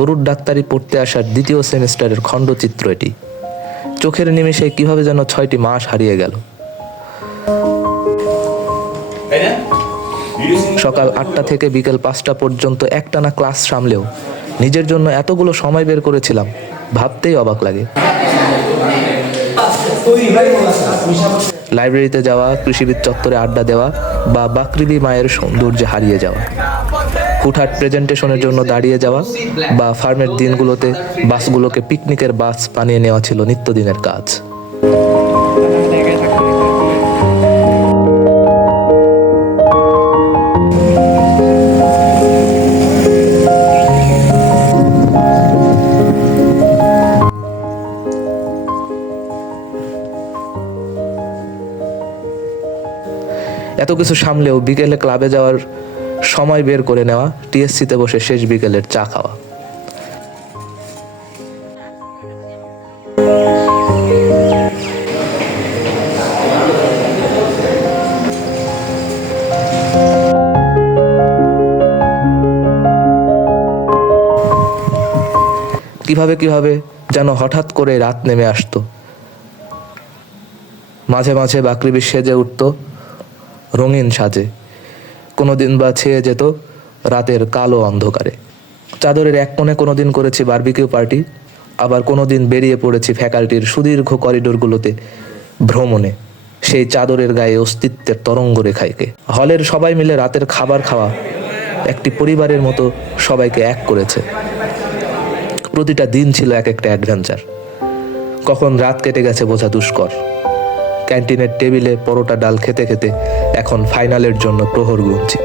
গরুর ডাক্তারি পড়তে আসার দ্বিতীয় সেমিস্টারের খণ্ডচিত্র এটি। চোখের নিমেষে কিভাবে যেন 6টি মাস হারিয়ে গেল। সকাল 8টা থেকে বিকেল 5টা পর্যন্ত একটানা ক্লাস সামলেও নিজের জন্য এতগুলো সময় বের করেছিলাম, ভাবতেই অবাক লাগে। লাইব্রেরিতে যাওয়া, কৃষিবিদ চত্বরে আড্ডা দেওয়া বা বাকৃবি মায়ের সৌন্দর্যে হারিয়ে যাওয়া, হুটহাট প্রেজেন্টেশনের জন্য দাঁড়িয়ে যাওয়া বা ফার্মের দিনগুলোতে বাসগুলোকে পিকনিকের বাস বানিয়ে নেওয়া ছিল নিত্যদিনের কাজ। এত কিছু সামলেও বিকেলে ক্লাবে যাওয়ার সময় বের করে নেওয়া, টিএসসিতে বসে শেষ বিকেলের চা খাওয়া। কিভাবে যেন হঠাৎ করে রাত নেমে আসতো। মাঝে মাঝে বাকৃবি সেজে উঠত রঙিন সাজে, কোনোদিন বা ছেয়ে যেত রাতের কালো অন্ধকারে। চাদরের এক কোণে কোনোদিন করেছি বারবিকিউ পার্টি, আবার কোনোদিন বেরিয়ে পড়েছি ফ্যাকাল্টির সুদীর্ঘ করিডোরগুলোতে ভ্রমণে, সেই চাদরের গায়ে অস্তিত্বের তরঙ্গ রেখাইকে। হলের সবাই মিলে রাতের খাবার খাওয়া একটি পরিবারের মতো সবাইকে এক করেছে। প্রতিটা দিন ছিল এক একটা অ্যাডভেঞ্চার। কখন রাত কেটে গেছে বোঝা দুষ্কর। ক্যান্টিনের টেবিলে পরোটা ডাল খেতে খেতে এখন ফাইনালের জন্য প্রহর গুনছি।